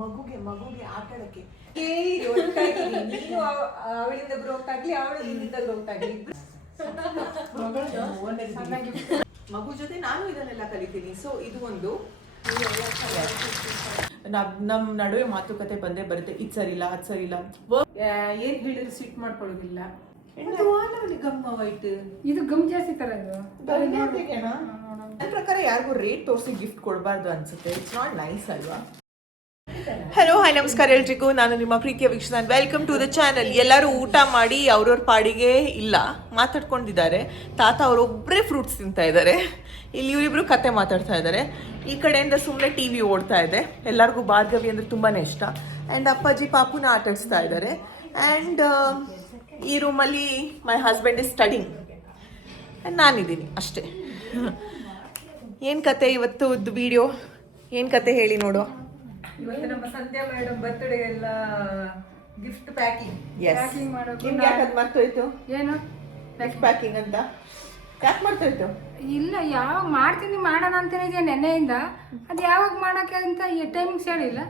ಮಗುಗೆ ಆಟ ಆಡಕ್ಕೆ ನೀನು ಅವಳಿಂದ ಗ್ರೋತ್ ಆಗ್ಲಿ, ಅವಳು ನಿನ್ನಿಂದ ಗ್ರೋತ್ ಆಗ್ಲಿ. ಮಗು ಜೊತೆ ನಾನು ಇದನ್ನೆಲ್ಲ ಕಲಿತೀನಿ. ಸೊ ಇದು ಒಂದು ನಮ್ ನಡುವೆ ಮಾತುಕತೆ ಬಂದೇ ಬರುತ್ತೆ. ಇದ್ ಸರಿ ಇಲ್ಲ, ಅದ್ ಸರಿ ಇಲ್ಲ, ಏನ್ ಹೇಳಿದ್ರೆ ಸಿಟ್ ಮಾಡ್ಕೊಳ್ಳೋದಿಲ್ಲ. ಗಮ್ಮ ವೈಟ್ ಇದು ಗಮ್ ಜಾಸ್ತಿ ತರ ಇದು. ನನ್ನ ಪ್ರಕಾರ ಯಾರಿಗೂ ರೇಟ್ ತೋರಿಸಿ ಗಿಫ್ಟ್ ಕೊಡಬಾರ್ದು ಅನ್ಸುತ್ತೆ. ಇಟ್ಸ್ ನಾಟ್ ನೈಸ್ ಅಲ್ವಾ? ಹಲೋ, ಹಾಯ್, ನಮಸ್ಕಾರ ಎಲ್ರಿಗೂ. ನಾನು ನಿಮ್ಮ ಪ್ರೀತಿಯ ವೀಕ್ಷಕ. Welcome to the channel. ಎಲ್ಲರೂ ಊಟ ಮಾಡಿ ಅವ್ರವ್ರ ಪಾಡಿಗೆ ಇಲ್ಲ ಮಾತಾಡ್ಕೊಂಡಿದ್ದಾರೆ. ತಾತ ಅವರೊಬ್ಬರೇ ಫ್ರೂಟ್ಸ್ ತಿಂತಾ ಇದ್ದಾರೆ. ಇಲ್ಲಿ ಇವರಿಬ್ರು ಕತೆ ಮಾತಾಡ್ತಾ ಇದ್ದಾರೆ. ಈ ಕಡೆಯಿಂದ ಸುಮ್ಮನೆ ಟಿ ವಿ ಓಡ್ತಾ ಇದೆ. ಎಲ್ಲರಿಗೂ ಭಾರ್ಗವಿ ಅಂದರೆ ತುಂಬಾ ಇಷ್ಟ. ಆ್ಯಂಡ್ ಅಪ್ಪಾಜಿ ಪಾಪುನ ಆಟಾಡಿಸ್ತಾ ಇದ್ದಾರೆ. ಆ್ಯಂಡ್ ಈ ರೂಮಲ್ಲಿ ಮೈ ಹಸ್ಬೆಂಡ್ ಇಸ್ ಸ್ಟಡಿಂಗ್. ನಾನಿದ್ದೀನಿ ಅಷ್ಟೇ. ಏನು ಕತೆ ಇವತ್ತು ವಿಡಿಯೋ? ಏನು ಕತೆ ಹೇಳಿ ನೋಡುವ. ಇವತ್ತು ನಮ್ಮ ಸಂಧ್ಯಾ ಮೇಡಮ್ ಬರ್ತ್ಡೇ ಎಲ್ಲ ಗಿಫ್ಟ್ ಪ್ಯಾಕಿಂಗ್ ಮಾಡೋದು. ನಿಮ್ಗೆ ಯಾಕೆ ಅದು ಮರ್ತೋಯ್ತು? ಏನು ಗಿಫ್ಟ್ ಪ್ಯಾಕಿಂಗ್ ಅಂತ ಯಾಕೆ ಮರ್ತೋಯ್ತು? ಇಲ್ಲ, ಯಾವಾಗ ಮಾಡ್ತೀನಿ ಮಾಡೋಣ ಅಂತಾನೆ ಇದೆ ನೆನ್ನೆಯಿಂದ. ಅದು ಯಾವಾಗ ಮಾಡೋಕ್ಕೆ ಅಂತ ಟೈಮಿಂಗ್ಸ್ ಹೇಳಿಲ್ಲ.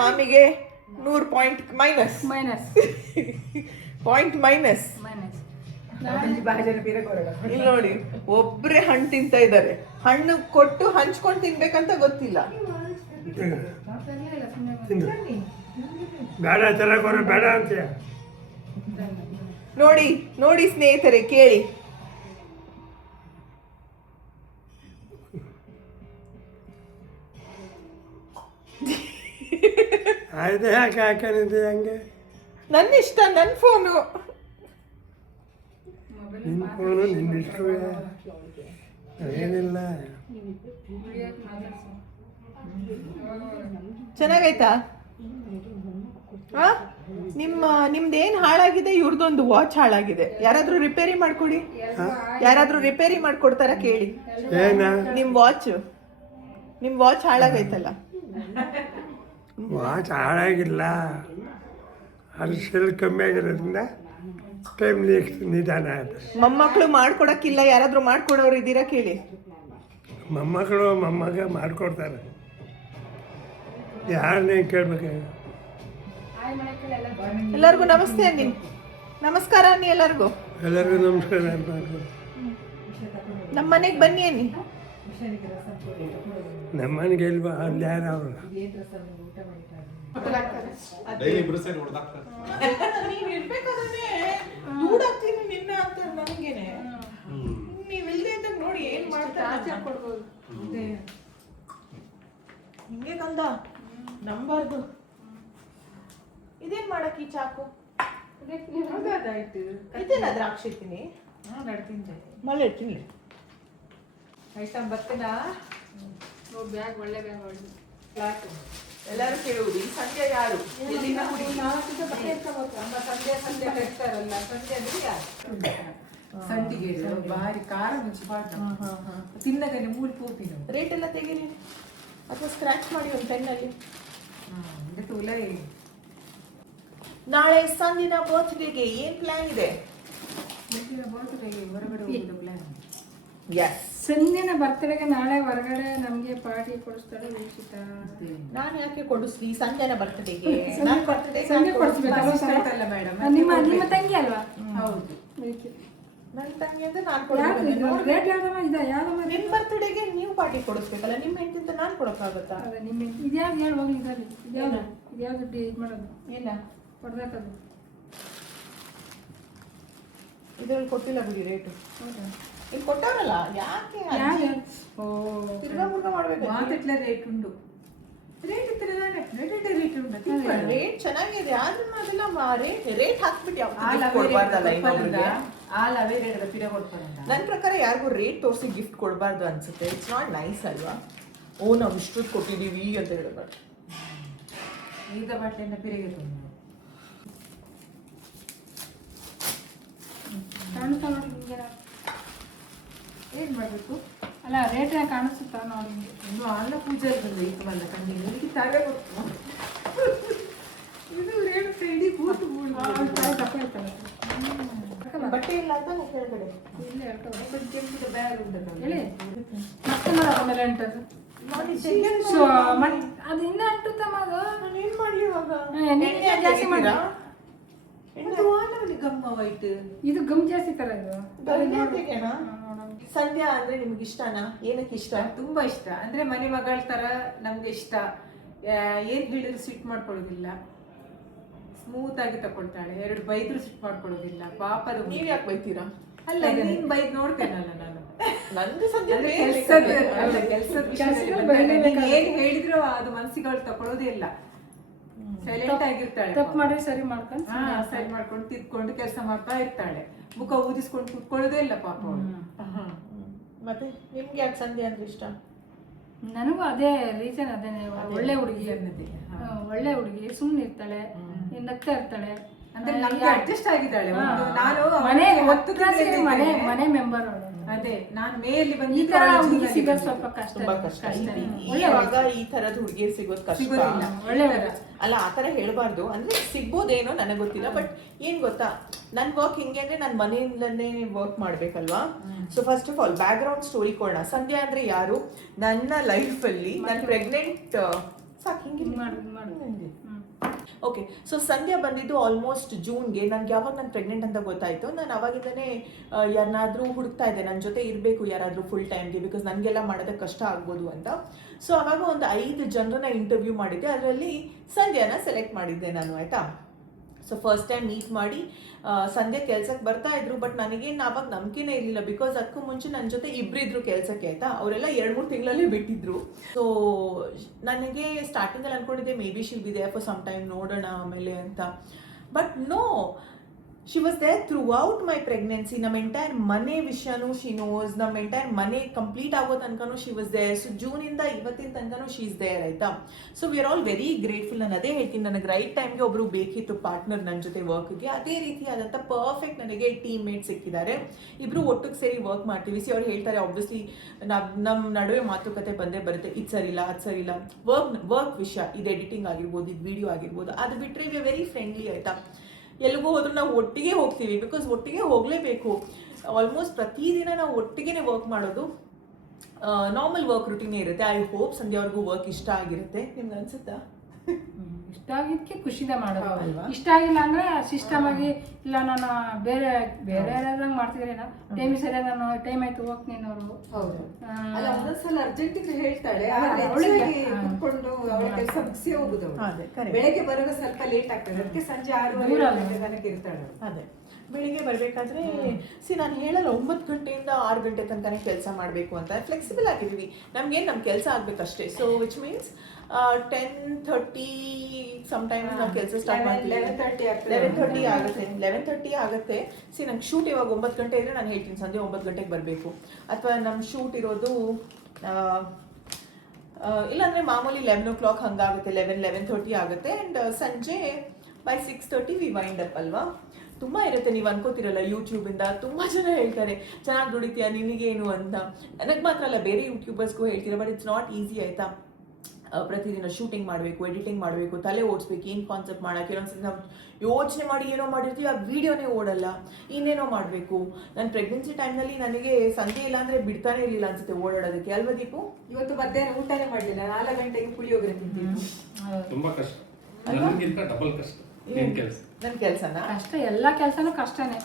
ಮಾಮಿಗೆ 100 ಪಾಯಿಂಟ್ ಮೈನಸ್ ಪಾಯಿಂಟ್ ಮೈನಸ್. ಇಲ್ಲಿ ನೋಡಿ, ಒಬ್ಬರೇ ಹಣ್ಣು ತಿಂತಾ ಇದ್ದಾರೆ. ಹಣ್ಣು ಕೊಟ್ಟು ಹಂಚ್ಕೊಂಡು ತಿನ್ಬೇಕಂತ ಗೊತ್ತಿಲ್ಲ. ಬೇಡ ಚೆನ್ನಾಗಿ ಬೇಡ ಅಂತ ನೋಡಿ ನೋಡಿ ಸ್ನೇಹಿತರೆ, ಕೇಳಿ. ಆಯ್ತು, ಯಾಕೆ ಹಾಕೊಂಡಿದ್ದೆ ಹಂಗೆ? ನನ್ನ ಇಷ್ಟ, ನನ್ನ ಫೋನು. ನಿನ್ನ ಫೋನು ನಿನ್ನ ಇಷ್ಟವೇ, ಏನಿಲ್ಲ. ಚೆನ್ನಾಗೈತಾ? ನಿಮ್ದೇನು ಹಾಳಾಗಿದೆ? ಇವ್ರದೊಂದು ವಾಚ್ ಹಾಳಾಗಿದೆ. ಯಾರಾದ್ರೂ ರಿಪೇರಿ ಮಾಡ್ಕೊಡಿ. ಯಾರಾದ್ರೂ ರಿಪೇರಿ ಮಾಡ್ಕೊಡ್ತಾರ ಕೇಳಿ. ನಿಮ್ ವಾಚ್ ಹಾಳಾಗೈತಲ್ಲ. ವಾಚ್ ಹಾಳಾಗಿಲ್ಲ, ಅದು ಸೆಲ್ ಕಮ್ಮಿ ಆಗಿರೋದ್ರಿಂದ ಟೈಮ್ ನೆಕ್ಸ್ಟ್ ನಿಧಾನ ಆಯ್ತು. ಮೊಮ್ಮಕ್ಕಳು ಮಾಡ್ಕೊಡಕ್ಕಿಲ್ಲ, ಯಾರಾದ್ರೂ ಮಾಡ್ಕೊಡೋರು ಇದ್ದೀರಾ ಕೇಳಿ. ಮೊಮ್ಮಕ್ಕಳು ಮೊಮ್ಮಗ ಮಾಡಿಕೊಡ್ತಾರೆ, ಯಾರನ್ನೇ ಕೇಳ್ಬೇಕು. ಎಲ್ಲರಿಗೂ ನಮಸ್ತೆ ಅನ್ನಿ, ನಮಸ್ಕಾರ ಅನ್ನಿ ಎಲ್ಲರಿಗೂ. ಎಲ್ಲರಿಗೂ ನಮಸ್ಕಾರ. ನಮ್ಮ ಮನೆಗೆ ಬನ್ನಿ ಅನ್ನಿ. ನಮ್ಮನೆಗೆ ಇಲ್ವಾ? ಅಲ್ಲಿ ಯಾರು ಅವರು? ನೋಡಿ ಏನ್ ಮಾಡ್ತಾರೆ. ಹಿಂಗೆ ಕಂದ ನಂಬಾರ್ದು. ಇದೇನ್ ಮಾಡಕ್ ಈ ಚಾಕು? ಇದೇನ ದ್ರಾಕ್ಷಿ ತಿನ್ನಿ. ಮಳೆ ತಿನ್ಲಿ. ಐಟಮ್ ಬರ್ತೀನಾ? ಬ್ಯಾಗ್ ಒಳ್ಳೆ ಬ್ಯಾಗ್ ಒಳ್ಳೆ ಕ್ಲಾಸ್. ಎಲ್ಲರೂ ಕೇಳುವುದು, ಈ ಸಂಧ್ಯಾ ಯಾರು? ಸಂಧ್ಯಾ ಹೇಳ್ತಾರಲ್ಲ, ಸಂಡಿಗೆ ಬಾರಿ ಖಾರ ಮುಚ್ಚಿಪಾಟ ತಿನ್ನಗನೆ ಮೂರು ಪೂಪಿನ ರೇಟ್ ಎಲ್ಲ ತೆಗೀರಿ ಅಥವಾ ಸ್ಕ್ರಾಚ್ ಮಾಡಿ ಒಂದು ಪೆನ್ನಲ್ಲಿ. ನಾಳೆ ಸಂದಿನ ಬರ್ತ್ಡೇಗೆ ಏನ್ ಪ್ಲಾನ್ ಇದೆ? ಬರ್ತ್ಡೇಗೆ ಹೊರಗಡೆ ಹೋಗೋದು ಪ್ಲಾನ್. ಎಸ್, ಸಂಧ್ಯನ ಬರ್ತ್ಡೇಗೆ ನಾಳೆ ಹೊರಗಡೆ ನಮ್ಗೆ ಪಾರ್ಟಿ ಕೊಡಿಸ್ತಾರೆ ವೀಕ್ಷಿತ. ನಾನು ಯಾಕೆ ಕೊಡಿಸ್ಲಿ ಸಂಧ್ಯನ ಬರ್ತ್ಡೇಗೆ? ನಿಮ್ಮ ತಂಗಿ ಅಲ್ವಾ? ಹೌದು, ನನ್ನ ತಂಗಿ ಅಂದ್ರೆ ನಾನು ಕೊಡ್ಬೇಕು. ನಿಮ್ ಬರ್ತ್ಡೇಗೆ ನೀವು ಪಾರ್ಟಿ ಕೊಡಿಸ್ಬೇಕಲ್ಲ. ನಿಮ್ಮ ಹೆಂಡತಿಂದ ನಾನು ಕೊಡಕ್ಕಾಗತ್ತಾ? ಇದ್ಯಾವ್ದು ಹೇಳಿ ಹೋಗ್ಲಿ ಇದರಲ್ಲಿ. ಇದ್ಯಾವ್ದು ಇದು ಮಾಡೋದು? ಏನ ಕೊಡ್ಬೇಕದು? ಇದ್ರಲ್ಲಿ ಕೊಟ್ಟಿಲ್ಲ ಬಿಡಿ ರೇಟು. ಇಲ್ಲಿ ಕೊಟ್ಟವರಲ್ಲ, ಯಾಕೆ ತಿರ್ಗಾ ಮುರ್ಗ ಮಾಡ್ಬೇಕು? ಮಾತಿಟ್ಲ ರೇಟ್ ಉಂಟು. ರೇಟ್ ಇತ್ತು, ರೇಟ್ ಉಂಟು. ರೇಟ್ ಚೆನ್ನಾಗಿದೆ, ಆದ್ರೂ ಅದೆಲ್ಲ ರೇಟ್ ಹಾಕ್ಬಿಟ್ಟು ನನ್ನ ಪ್ರಕಾರ ಯಾರಿಗೂ ರೇಟ್ ತೋರಿಸಿ ಗಿಫ್ಟ್ ಕೊಡಬಾರ್ದು ಅನ್ಸುತ್ತೆ. ಇಟ್ಸ್ ನಾಟ್ ನೈಸ್ ಅಲ್ವಾ? ಓ, ನಾವು ಇಷ್ಟು ಕೊಟ್ಟಿದ್ದೀವಿ ಅಂತ ಹೇಳಬಾರ್ದು. ಈಗ ಬಾಟ್ಲಿಂದ ಪಿರಿಗೆ ಕಾಣಿಸ್ತಾ ನೋಡಿ ನಿಮಗೆ. ಏನು ಮಾಡಬೇಕು? ಅಲ್ಲ, ರೇಟ್ ಕಾಣಿಸುತ್ತಾ ನೋಡಿ. ಇನ್ನು ಅಲ್ಲ ಪೂಜೆ ಬಂದ ಕಣ್ಣಿಗೆ ತಾರೆ ಇದು ರೇಟ್ ಇಡೀ ಕೂತು ಬಟ್ಟೆ ಇಲ್ಲ ಅಂತ ಕೆಳಗಡೆ ಇಲ್ಲೇ ಬ್ಯಾಗ್ ಉಂಟು ಹೇಳಿ. ಮತ್ತೆ ಆಮೇಲೆ ಅಂಟದು ನೋಡಿ. ಅದು ಇನ್ನೂ ಅಂಟುತ್ತಮ್ಮ. ಅದು ಏನು ಎಣ್ಣೆ ಜಾಸ್ತಿ ಮಾಡಿ ಗಮ್ಮ ವೈಟ್ ಇದು ಗಮ್ ಜಾಸ್ತಿ ತರ ಇದು ಸಂಧ್ಯಾ ಅಂದ್ರೆ ನಿಮ್ಗೆ ಇಷ್ಟನಾ? ಏನಕ್ಕೆ ಇಷ್ಟ? ತುಂಬಾ ಇಷ್ಟ. ಅಂದ್ರೆ ಮನೆ ಮಗಳ ತರ ನಮ್ಗೆ ಇಷ್ಟ. ಏನ್ ಹೇಳಿದ್ರು ಸಿಟ್ ಮಾಡ್ಕೊಳ್ಳೋದಿಲ್ಲ, ಸ್ಮೂತ್ ಆಗಿ ತಕೊಳ್ತಾಳೆ. 2 ಬೈದ್ರು ಸಿಟ್ ಮಾಡ್ಕೊಳ್ಳೋದಿಲ್ಲ. ಪಾಪದ ನೀವ್ ಯಾಕೆ ಬೈತೀರಾ? ಅಲ್ಲ, ನೀನ್ ಬೈದ್ ನೋಡ್ತೇನಲ್ಲ ನಾನು. ನಂದು ಸಂಧ್ಯಾ ಏನ್ ಹೇಳಿದ್ರು ಅದು ಮನ್ಸಿಗೆ ಅವಳು ತಕೊಳ್ಳೋದೇ ಇಲ್ಲ. ಸೈಲೆಂಟ್ ಆಗಿರ್ತಾಳೆ. ತಪ್ಪು ಮಾಡಿ ಸರಿ ಮಾಡ್ಕೊಂಡು ಸರಿ ಮಾಡ್ಕೊಂಡು ತಿದ್ಕೊಂಡು ಕೆಲಸ ಮಾಡ್ತಾ ಇರ್ತಾಳೆ. ಮುಖ ಊದಿಸ್ಕೊಂಡು ಕುತ್ಕೊಳ್ಳೋದೇ ಇಲ್ಲ ಪಾಪ ಅವಳು. ಮತ್ತೆ ನಿಮ್ಗೆ ಯಾಕೆ ಸಂಧ್ಯಾ ಅಂದ್ರೆ ಇಷ್ಟ? ನನಗೂ ಅದೇ ರೀಸನ್ ಅದೇನೆ. ಒಳ್ಳೆ ಹುಡುಗಿ ಅನ್ನೋದೇ, ಒಳ್ಳೆ ಹುಡುಗಿ, ಸುಮ್ಮನೆ ಇರ್ತಾಳೆ, ನಗ್ತಾ ಇರ್ತಾಳೆ. ಅಂದ್ರೆ ನಮ್ಗೆ ಅಡ್ಜಸ್ಟ್ ಆಗಿದ್ದಾಳೆ. ನಾನು ಮನೆ ಮನೆ ಮೆಂಬರ್ ಅವಳು. ಅದೇ ನಾನು ಮೇಯಲ್ಲಿ ಬಂದು ಈ ತರ ಹುಡುಗಿ ಸಿಗೋದು ಸ್ವಲ್ಪ ಕಷ್ಟ. ತುಂಬಾ ಕಷ್ಟ. ಇವಾಗ ಈ ತರದ ಹುಡುಗಿ ಸಿಗೋದು ಕಷ್ಟ. ಒಳ್ಳೆ ಅಲ್ಲ, ಆತರ ಹೇಳ್ಬಾರ್ದು. ಅಂದ್ರೆ ಸಿಗ್ಬೋದೇನೋ ನನಗೆ ಗೊತ್ತಿಲ್ಲ. ಬಟ್ ಏನ್ ಗೊತ್ತಾ, ನನ್ ವರ್ಕ್ ಹಿಂಗೆ ಅಂದ್ರೆ ನಾನು ಮನೆಯಿಂದನೇ ವರ್ಕ್ ಮಾಡ್ಬೇಕಲ್ವಾ. So first of all background story ಕೊಡೋಣ. ಸಂಧ್ಯಾ ಅಂದ್ರೆ ಯಾರು? ನನ್ನ ಲೈಫ್ ಅಲ್ಲಿ ನಾನು ಪ್ರೆಗ್ನೆಂಟ್ ಓಕೆ. ಸೊ ಸಂಧ್ಯಾ ಬಂದಿದ್ದು ಆಲ್ಮೋಸ್ಟ್ ಜೂನ್ಗೆ. ನನ್ಗೆ ಯಾವಾಗ ನಾನು ಪ್ರೆಗ್ನೆಂಟ್ ಅಂತ ಗೊತ್ತಾಯ್ತು, ನಾನು ಅವಾಗಿಂದನೇ ಯಾರನ್ನಾದ್ರೂ ಹುಡುಕ್ತಾ ಇದ್ದೆ ನನ್ನ ಜೊತೆ ಇರಬೇಕು ಯಾರಾದರೂ ಫುಲ್ ಟೈಮ್ಗೆ, ಬಿಕಾಸ್ ನನಗೆಲ್ಲ ಮಾಡೋದಕ್ಕೆ ಕಷ್ಟ ಆಗ್ಬೋದು ಅಂತ. ಸೊ ಅವಾಗ ಒಂದು 5 ಜನರನ್ನ ಇಂಟರ್ವ್ಯೂ ಮಾಡಿದ್ದೆ. ಅದರಲ್ಲಿ ಸಂಧ್ಯಾನ ಸೆಲೆಕ್ಟ್ ಮಾಡಿದ್ದೆ ನಾನು, ಆಯ್ತಾ. ಸೊ ಫಸ್ಟ್ ಟೈಮ್ ಮೀಟ್ ಮಾಡಿ ಸಂಧ್ಯಾ ಕೆಲ್ಸಕ್ಕೆ ಬರ್ತಾ ಇದ್ರು. ಬಟ್ ನನಗೇನು ಆವಾಗ ನಂಬಿಕೆನೇ ಇರಲಿಲ್ಲ, ಬಿಕಾಸ್ ಅದಕ್ಕೂ ಮುಂಚೆ ನನ್ನ ಜೊತೆ ಇಬ್ಬರಿದ್ರು ಕೆಲ್ಸಕ್ಕೆ, ಆಯ್ತಾ. ಅವರೆಲ್ಲ 2-3 ತಿಂಗಳಲ್ಲಿ ಬಿಟ್ಟಿದ್ರು. ಸೊ ನನಗೆ ಸ್ಟಾರ್ಟಿಂಗಲ್ಲಿ ಅನ್ಕೊಂಡಿದ್ದೆ maybe she'll be there for some time, ನೋಡೋಣ ಆಮೇಲೆ ಅಂತ. But no, she was there throughout my pregnancy. ನಮ್ಮ ಎಂಟೈರ್ ಮನೆ ವಿಷಯನೂ ಶಿ ನೋಸ್. ನಮ್ಮ ಎಂಟೈರ್ ಮನೆ ಕಂಪ್ಲೀಟ್ ಆಗೋ ತನಕನೂ ಶಿ ವಾಸ್ ದೇರ್. ಸೊ ಜೂನಿಂದ ಇವತ್ತಿನ ತನಕನೂ ಶಿ ಇಸ್ ದೇರ್, ಆಯ್ತಾ. So we are all very grateful. ನಾನು ಅದೇ ಹೇಳ್ತೀನಿ, ನನಗೆ ರೈಟ್ ಟೈಮ್ಗೆ ಒಬ್ರು ಬೇಕಿತ್ತು ಪಾರ್ಟ್ನರ್ ನನ್ನ ಜೊತೆ ವರ್ಕ್ಗೆ. ಅದೇ ರೀತಿಯಾದಂಥ ಪರ್ಫೆಕ್ಟ್ ನನಗೆ ಟೀಮ್ ಮೇಟ್ ಸಿಕ್ಕಿದ್ದಾರೆ. ಇಬ್ರು ಒಟ್ಟಿಗೆ ಸೇರಿ ವರ್ಕ್ ಮಾಡ್ತೀವಿ. ಸಿ ಅವ್ರು ಹೇಳ್ತಾರೆ ಆಬ್ವಿಯಸ್ಲಿ ನಮ್ಮ ನಡುವೆ ಮಾತುಕತೆ ಬಂದೇ ಬರುತ್ತೆ, ಇದು ಸರಿ ಇಲ್ಲ ಅದು ಸರಿ ಇಲ್ಲ, ವರ್ಕ್ ವಿಷಯ, ಇದು ಎಡಿಟಿಂಗ್ ಆಗಿರ್ಬೋದು, ಇದು ವಿಡಿಯೋ ಆಗಿರ್ಬೋದು. ಅದು ಬಿಟ್ಟರೆ ವಿ ಆರ್ ವೆರಿ ಫ್ರೆಂಡ್ಲಿ, ಆಯ್ತಾ. ಎಲ್ಲಿಗೂ ಹೋದ್ರೂ ನಾವು ಒಟ್ಟಿಗೆ ಹೋಗ್ತೀವಿ, ಬಿಕಾಸ್ ಒಟ್ಟಿಗೆ ಹೋಗಲೇಬೇಕು. ಆಲ್ಮೋಸ್ಟ್ ಪ್ರತಿದಿನ ನಾವು ಒಟ್ಟಿಗೆ ವರ್ಕ್ ಮಾಡೋದು. ನಾರ್ಮಲ್ ವರ್ಕ್ ರೂಟೀನೇ ಇರುತ್ತೆ. ಐ ಹೋಪ್ ಸಂಧ್ಯಾ ಅವ್ರಿಗೂ ವರ್ಕ್ ಇಷ್ಟ ಆಗಿರುತ್ತೆ. ನಿಮ್ಗೆ ಅನ್ಸುತ್ತಾ? ಇಷ್ಟ ಆಗಿದ್ದಕ್ಕೆ ಖುಷಿದ ಮಾಡೋದು. ಇಷ್ಟ ಆಗಿಲ್ಲ ಅಂದ್ರೆ ಸಿಸ್ಟಮ್ ಆಗಿ ಇಲ್ಲ ನಾನು ಬೇರೆ ಯಾರಾದ್ರಂಗ್ ಮಾಡ್ತಿದ್ರೆ ಟೈಮ್ ಸರಿಯಾಗಿ ನಾನು ಟೈಮ್ ಆಯ್ತು ಹೋಗ್ತೀನಿ ಅವರು. ಹೌದು. ಅಲ್ಲ, ಒಂದೊಂದ್ಸಲ ಅರ್ಜೆಂಟ್ ಇದ್ರೆ ಹೇಳ್ತಾಳೆ, ಕುತ್ಕೊಂಡು ಅವಳ ಕೆಲಸ ಮುಗಿಸಿ ಹೋಗುದು. ಬೆಳಗ್ಗೆ ಬರುವಾಗ ಸ್ವಲ್ಪ ಲೇಟ್ ಆಗ್ತದೆ, ಅದಕ್ಕೆ ಸಂಜೆ 6 ತನಕ ಇರ್ತಾಳೆ. ಅದೇ ಬೆಳಿಗ್ಗೆ ಬರಬೇಕಾದ್ರೆ ನಾನು ಹೇಳಲ್ಲ 9 ಗಂಟೆಯಿಂದ 6 ಗಂಟೆ ತನಕ ಕೆಲಸ ಮಾಡಬೇಕು ಅಂತ. ಫ್ಲೆಕ್ಸಿಬಲ್ ಆಗಿದ್ದೀವಿ, ನಮ್ಗೇನು ನಮ್ಮ ಕೆಲಸ ಆಗ್ಬೇಕಷ್ಟೇ. ಸೊ ವಿಚ್ ಮೀನ್ಸ್ 10:30 ಸಮ್ಟೈಮ್ಸ್ ನಾವು ಕೆಲಸ ಸ್ಟಾರ್ಟ್ ಮಾಡ್ತೀವಿ. 11:30 ಆಗುತ್ತೆ. ನಂಗೆ ಶೂಟ್ ಇವಾಗ 9 ಗಂಟೆ ಇದ್ರೆ ನಾನು ಹೇಳ್ತೀನಿ ಸಂಜೆ 9 ಗಂಟೆಗೆ ಬರಬೇಕು. ಅಥವಾ ನಮ್ಮ ಶೂಟ್ ಇರೋದು ಇಲ್ಲಾಂದರೆ ಮಾಮೂಲಿ 11 o'clock ಹಂಗಾಗುತ್ತೆ, 11:30 ಆಗುತ್ತೆ. ಆ್ಯಂಡ್ ಸಂಜೆ by 6:30 ವಿ ವೈಂಡ್ ಅಪ್ ಅಲ್ವಾ. ತುಂಬ ಇರುತ್ತೆ. ನೀವು ಅನ್ಕೋತಿರಲ್ಲ, ಯೂಟ್ಯೂಬಿಂದ ತುಂಬ ಜನ ಹೇಳ್ತಾರೆ ಚೆನ್ನಾಗಿ ದುಡಿತೀಯ ನಿನಗೇನು ಅಂತ. ನನಗೆ ಮಾತ್ರ ಅಲ್ಲ, ಬೇರೆ ಯೂಟ್ಯೂಬರ್ಸ್ಗೂ ಹೇಳ್ತೀರಾ. ಬಟ್ ಇಟ್ಸ್ ನಾಟ್ ಈಸಿ, ಆಯಿತಾ. ಪ್ರತಿದಿನ ಶೂಟಿಂಗ್ ಮಾಡಬೇಕು, ಎಡಿಟಿಂಗ್ ಮಾಡಬೇಕು, ತಲೆ ಓಡಿಸ್ಬೇಕು, ಏನು ಕಾನ್ಸೆಪ್ಟ್ ಮಾಡೋಕ್ಕೆ. ಕೆಲವೊಂದ್ಸತಿ ನಾವು ಯೋಚನೆ ಮಾಡಿ ಏನೋ ಮಾಡಿರ್ತೀವಿ, ಆ ವಿಡಿಯೋನೇ ಓಡಲ್ಲ, ಇನ್ನೇನೋ ಮಾಡಬೇಕು. ನನ್ನ ಪ್ರೆಗ್ನೆನ್ಸಿ ಟೈಮ್ನಲ್ಲಿ ನನಗೆ ಸಂಜೆ ಇಲ್ಲ ಅಂದರೆ ಬಿಡ್ತಾನೆ ಇರಲಿಲ್ಲ ಅನ್ಸುತ್ತೆ ಓಡಾಡೋದಕ್ಕೆ, ಅಲ್ವಾ ದೀಪು? ಇವತ್ತು ಮಧ್ಯಾಹ್ನ ಊಟನೇ ಮಾಡಲಿಲ್ಲ, 4 ಗಂಟೆಗೆ ಪುಳಿಯೋಗರೆ ತಿಂತಿದ್ದು. ತುಂಬಾ ಕಷ್ಟ, ನನಗಿಂತ ಡಬಲ್ ಕಷ್ಟ. ನನ್ನ ಕೆಲಸನ ಕಷ್ಟ, ಎಲ್ಲ ಕೆಲಸನೂ ಕಷ್ಟನೇ,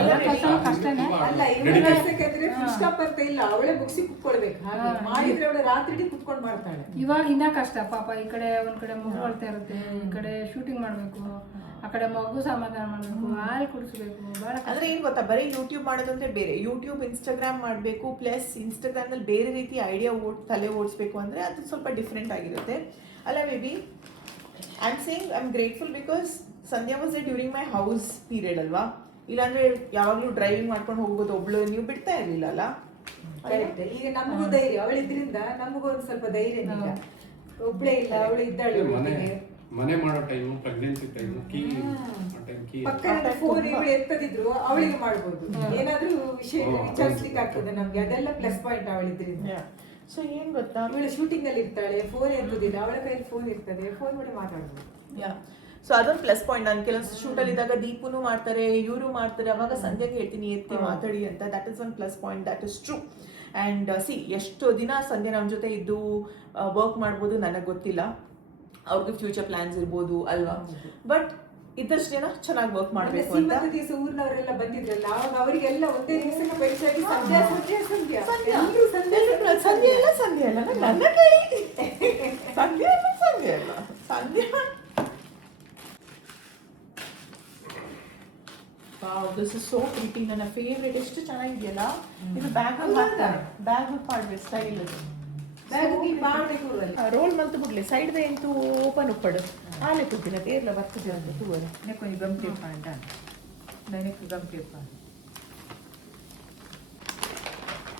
ಎಲ್ಲ ಕೆಲಸನೂ ಕಷ್ಟನೇ. ಅಲ್ಲ, ಇವ್ರ ಕೆಲಸಕ್ಕೆ ಫುಲ್ ಸ್ಟಾಪ್ ಅಂತ ಇಲ್ಲ, ಅವಳೇ ಮುಗಿಸಿ ಕುತ್ಕೊಳ್ಬೇಕು. ಹಾಗೆ ಮಾಡಿದ್ರೆ ಅವಳು ರಾತ್ರಿ ಕುತ್ಕೊಂಡು ಮಾಡ್ತಾಳೆ. ಇವಾಗ ಇನ್ನ ಕಷ್ಟ ಪಾಪ. ಈ ಕಡೆ ಒಂದ್ ಕಡೆ ಮಗು ಅಳ್ತಾ ಇರುತ್ತೆ, ಈ ಕಡೆ ಶೂಟಿಂಗ್ ಮಾಡ್ಬೇಕು, ಆ ಕಡೆ ಮಗು ಸಮಾಧಾನ ಮಾಡ್ಬೇಕು, ಹಾಲು ಕುಡಿಸ್ಬೇಕು, ಬಹಳ. ಅಂದ್ರೆ ಏನ್ ಗೊತ್ತಾ, ಬರೀ ಯೂಟ್ಯೂಬ್ ಮಾಡೋದಂದ್ರೆ ಬೇರೆ, ಯೂಟ್ಯೂಬ್ ಇನ್ಸ್ಟಾಗ್ರಾಮ್ ಮಾಡಬೇಕು, ಪ್ಲಸ್ ಇನ್ಸ್ಟಾಗ್ರಾಮ್ನಲ್ಲಿ ಬೇರೆ ರೀತಿ ಐಡಿಯಾ ತಲೆ ಓಡಿಸ್ಬೇಕು ಅಂದ್ರೆ ಅದು ಸ್ವಲ್ಪ ಡಿಫ್ರೆಂಟ್ ಆಗಿರುತ್ತೆ, ಅಲ್ಲ baby. I am saying I am grateful because Sandhya was they during my house period ಅಲ್ವಾ. ಇಲ್ಲಾಂದ್ರೆ ಯಾವಾಗಲೂ ಡ್ರೈವಿಂಗ್ ಮಾಡ್ಕೊಂಡು ಹೋಗ್ಬೋದು ಒಬ್ಳು, ನೀವು ಬಿಡ್ತಾ ಇರಲಿಲ್ಲ ಅಲ್ಲ. ಕರೆಕ್ಟ್. ಈಗ ನಮಗೂ ಧೈರ್ಯ, ಅವಳಿದ್ರಿಂದ ನಮಗೂ ಒಂದು ಸ್ವಲ್ಪ ಧೈರ್ಯ. ಒಬ್ಳೇ ಇಲ್ಲ, ಅವಳು ಇದ್ದಾಳೆ. ಮನೆ ಮಾಡೋ ಟೈಮು, ಪ್ರೆಗ್ನೆನ್ಸಿ ಟೈಮು, ಪಕ್ಕದ ಫೋನ್ ಇವಳು ಎತ್ತದಿದ್ರು ಅವಳಿಗೆ ಮಾಡ್ಬೋದು, ಏನಾದ್ರೂ ವಿಷಯ ವಿಚಾರಿಸ್ಲಿಕ್ಕೆ ಆಗ್ತದೆ ನಮ್ಗೆ. ಅದೆಲ್ಲ ಪ್ಲಸ್ ಪಾಯಿಂಟ್ ಅವಳಿದ್ರಿಂದ. ಸೊ ಏನ್ ಗೊತ್ತಾ, ಅವಳು ಶೂಟಿಂಗ್ ಅಲ್ಲಿ ಇರ್ತಾಳೆ, ಫೋನ್ ಎತ್ತದಿಲ್ಲ, ಅವಳ ಕೈಯಲ್ಲಿ ಫೋನ್ ಇರ್ತದೆ, ಫೋನ್ ಮಾಡಿ ಮಾತಾಡ್ಬೋದು. ಸೊ ಅದೊಂದು ಪ್ಲಸ್ ಪಾಯಿಂಟ್. ನಾನು ಕೆಲವೊಂದು ಶೂಟಲ್ಲಿ ಇದ್ದಾಗ ದೀಪುನು ಮಾಡ್ತಾರೆ, ಇವರು ಮಾಡ್ತಾರೆ, ಅವಾಗ ಸಂಧ್ಯಾಗೆ ಹೇಳ್ತೀನಿ ಎತ್ತಿ ಮಾತಾಡಿ ಅಂತ. That is one plus point, that is true. And C ಎಷ್ಟು ದಿನ ಸಂಧ್ಯಾ ನಮ್ಮ ಜೊತೆ ಇದ್ದು ವರ್ಕ್ ಮಾಡ್ಬೋದು ನನಗೆ ಗೊತ್ತಿಲ್ಲ. ಅವ್ರಿಗೆ ಫ್ಯೂಚರ್ ಪ್ಲಾನ್ಸ್ ಇರ್ಬೋದು ಅಲ್ವಾ, ಬಟ್ ಇದ್ದಷ್ಟು ಜನ ಚೆನ್ನಾಗಿ ವರ್ಕ್ ಮಾಡಬೇಕು ಅಂತ. ಸೀಮಂತ ದಿವಸ ಊರಿನವರೆಲ್ಲ ಬಂದಿದ್ರಲ್ಲ, ಅವಾಗ ಅವರಿಗೆಲ್ಲ ಒಂದೇ ದಿವಸ ಪರೀಕ್ಷೆಯಾಗಿ ಸಂಧ್ಯಾ ಸಂಧ್ಯಾ ಸಂಧ್ಯಾ ಎಲ್ಲರೂ ಸಂಧ್ಯಾ ಸಂಧ್ಯೆ ಅಲ್ಲ ಸಂಧ್ಯೆ ಅಲ್ಲ ನನ್ನ ಕೇಳಿ ಸಂಧ್ಯೆ ಅಲ್ಲ ಸಂಧ್ಯೆ ಅಲ್ಲ ಸಂಧ್ಯೆ. Wow, this is so pretty. ನನ್ನ ಫೇವ್ರೇಟ್. ಎಷ್ಟು ಚೆನ್ನಾಗಿದೆಯಲ್ಲ ಇದು. ಬ್ಯಾಗ್ ಹಾಕ್ತಾರೆ, ಬ್ಯಾಗ್ ಪಾಡ್ಬೇಕು ಸ್ಟೈಲ್. ರೋಲ್ ಮಲ್ತು ಬಿಡ್ಲಿ ಸೈಡ್ ಎಂತೂ ಓಪನ್ ಉಪ್ಪಡು ಆಲೆ ಕೂತಿನ ತೇರ್ಲ ಬರ್ತಿದ್ದೀರಂತ ತೂವರೆ ನೆಕ್ಕೊಂದು ಗಂಟೆಪ್ಪ ಅಂತ ನನಗೆ ಗಂಟೆಪ್ಪ.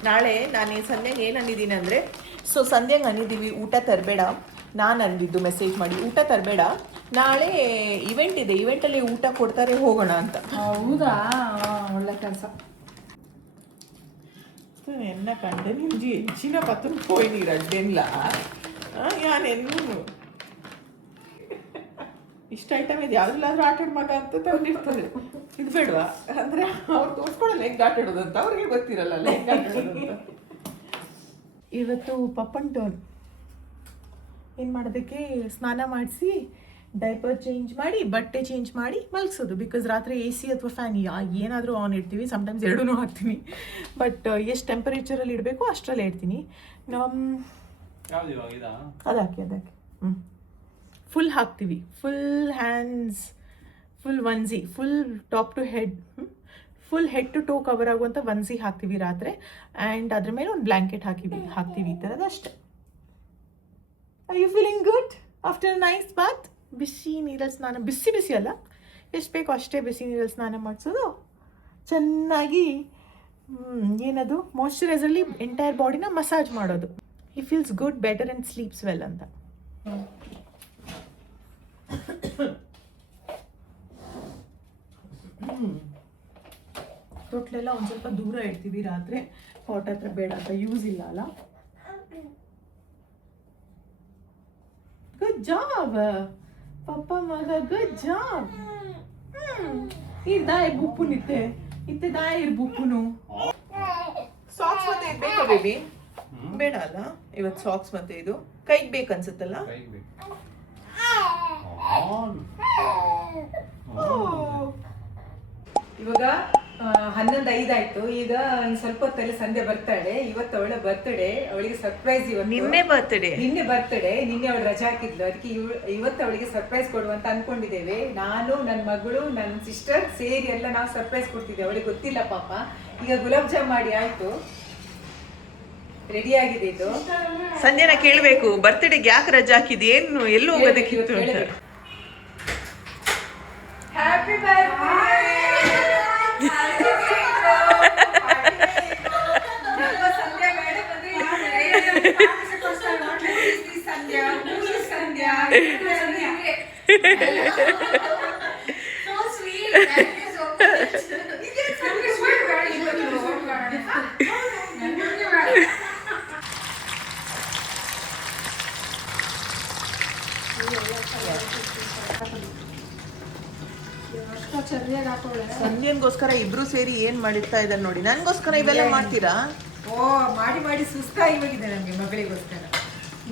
ನಾಳೆ ನಾನು ಸಂಧ್ಯಾಗೆ ಏನು ಅಂದಿದ್ದೀನಿ ಅಂದರೆ, ಸೊ ಸಂಧ್ಯಾಗೆ ಅಂದಿದ್ದೀವಿ ಊಟ ತರಬೇಡ. ನಾನು ಅಂದಿದ್ದು ಮೆಸೇಜ್ ಮಾಡಿ ಊಟ ತರಬೇಡ, ನಾಳೆ ಇವೆಂಟ್ ಇದೆ, ಇವೆಂಟಲ್ಲಿ ಊಟ ಕೊಡ್ತಾರೆ ಹೋಗೋಣ ಅಂತ. ಹೌದಾ, ಒಳ್ಳೆ ಕೆಲಸ. എന്നെ കണ്ട് നിഞ്ചി എച്ചിനെ പത്തും പോയി നീ രണ്ടില്ല ഞാൻ ಎನ್ನು ಇಷ್ಟ ಐಟಮ್ ಇದು ಯಾವ್ದಿಲ್ಲಾದ್ರೂ ಆಟ ಆಡ್ ಮಗ ಅಂತ ತಂದಿರ್ತಾರೆ. ಇದು ಬೇಡವಾ ಅಂದ್ರೆ ಅವ್ರು ತೋರ್ಸ್ಕೊಡಲ್ಲ ಹೆಂಗ್ ಆಟ ಆಡೋದು ಅಂತ, ಅವ್ರಿಗೆ ಗೊತ್ತಿರಲ್ಲ ಹೆಂಗ್ ಆಟ ಆಡೋದು ಅಂತ. ಇವತ್ತು ಪಪ್ಪನ್ ಟರ್ನ್. ಏನು ಮಾಡೋದಕ್ಕೆ ಸ್ನಾನ ಮಾಡಿಸಿ ಡೈಪರ್ ಚೇಂಜ್ ಮಾಡಿ ಬಟ್ಟೆ ಚೇಂಜ್ ಮಾಡಿ ಮಲಗಿಸೋದು. ಬಿಕಾಸ್ ರಾತ್ರಿ ಎ ಸಿ ಅಥವಾ ಫ್ಯಾನ್ ಏನಾದರೂ ಆನ್ ಇಡ್ತೀವಿ, ಸಮ್ಟೈಮ್ಸ್ ಎರಡೂ ಹಾಕ್ತೀನಿ. ಬಟ್ ಎಷ್ಟು ಟೆಂಪರೇಚರಲ್ಲಿ ಇಡಬೇಕು ಅಷ್ಟರಲ್ಲೇ ಇಡ್ತೀನಿ. ಅದಾಕಿ ಫುಲ್ ಹಾಕ್ತೀವಿ, full hands, full onesie, full top to head, full head to toe cover ಆಗುವಂಥ ಒನ್ಸಿ ಹಾಕ್ತೀವಿ ರಾತ್ರಿ. ಆ್ಯಂಡ್ ಅದ್ರ ಮೇಲೆ ಒಂದು ಬ್ಲ್ಯಾಂಕೆಟ್ ಹಾಕ್ತೀವಿ ಈ ಥರದ್ದು ಅಷ್ಟೆ. Are you feeling good after nice bath? ಬಿಸಿ ನೀರಲ್ಲಿ ಸ್ನಾನ, ಬಿಸಿ ಬಿಸಿ ಅಲ್ಲ, ಎಷ್ಟು ಬೇಕೋ ಅಷ್ಟೇ ಬಿಸಿ ನೀರಲ್ಲಿ ಸ್ನಾನ ಮಾಡಿಸೋದು. ಚೆನ್ನಾಗಿ ಏನದು ಮಾಯ್ಶ್ಚರೈಸರ್ಲಿ ಎಂಟೈರ್ ಬಾಡಿನ ಮಸಾಜ್ ಮಾಡೋದು. He feels good, better and sleeps well ಅಂತ. ತೊಟ್ಲೆಲ್ಲ ಒಂದು ಸ್ವಲ್ಪ ದೂರ ಇಡ್ತೀವಿ ರಾತ್ರಿ, ಪಾಟ್ ಹತ್ರ ಬೇಡ ಅಂತ, ಯೂಸ್ ಇಲ್ಲ ಅಲ್ಲ. ಗುಡ್ ಜಾಬ್ ಪಪ್ಪ ಮಗ, ಗುಡ್ ಜಾಬ್. ಈ ದಾಯಿ ಬುಪ್ಪುನ್ ಇತ್ತೆ ದಾಯಿ ಇರ್ ಬುಪ್ಪುನು. ಸಾಕ್ಸ್ ಮತ್ತೆ ಇದು ಬೇಕಾ ಬೇಬಿ? ಬೇಡ ಅಲ್ಲ ಇವತ್ತು ಸಾಕ್ಸ್ ಮತ್ತೆ ಇದು ಕೈಗೆ ಬೇಕನ್ಸುತ್ತಲ್ಲ. ಇವಾಗ 11:05 ಆಯ್ತು. ಈಗ ಇನ್ನು ಸ್ವಲ್ಪ ಹೊತ್ತಲ್ಲಿ ಸಂಧ್ಯಾ ಬರ್ತಾಳೆ. ಇವತ್ತು ಅವಳ ಬರ್ತ್ಡೇ, ಅವಳಿಗೆ ಸರ್ಪ್ರೈಸ್. ಇವತ್ತು ನಿನ್ನೆ ಬರ್ತ್ಡೇ, ನಿನ್ನೆ ಅವಳು ರಜೆ ಹಾಕಿದ್ಲು, ಅದಕ್ಕೆ ಇವತ್ತು ಅವಳಿಗೆ ಸರ್ಪ್ರೈಸ್ ಕೊಡುವಂತ ಅನ್ಕೊಂಡಿದ್ದೇವೆ. ನಾನು, ನನ್ನ ಮಗಳು, ನನ್ನ ಸಿಸ್ಟರ್ ಸೇರಿ ಎಲ್ಲ ನಾವು ಸರ್ಪ್ರೈಸ್ ಕೊಡ್ತಿದ್ದೇವೆ. ಅವಳಿಗೆ ಗೊತ್ತಿಲ್ಲ ಪಾಪ. ಈಗ ಗುಲಾಬ್ ಜಾಮ್ ಮಾಡಿ ಆಯ್ತು, ರೆಡಿ ಆಗಿದೆ. ಇದು ಸಂಜೆನ ಕೇಳಬೇಕು ಬರ್ತ್ಡೇಗೆ ಯಾಕೆ ರಜೆ ಹಾಕಿದ್, ಏನು ಎಲ್ಲೂ ಹೋಗೋದಕ್ಕಿತ್ತು ಅಂತ. ಹ್ಯಾಪಿ ಬರ್ತ್ಡೇ ಸಂಜೆಗೋಸ್ಕರ ಇಬ್ರು ಸೇರಿ ಏನ್ ಮಾಡಿರ್ತಾ ಇದ್ದಾರೆ ನೋಡಿ. ನನ್ಗೋಸ್ಕರ ಇವೆಲ್ಲ ಮಾಡ್ತೀರಾ? ಮಾಡಿ ಮಾಡಿ ಸುಸ್ತಾಗಿ ಹೋಗಿದೆ ನಮ್ಗೆ. ಮಗಳಿಗೋಸ್ಕರ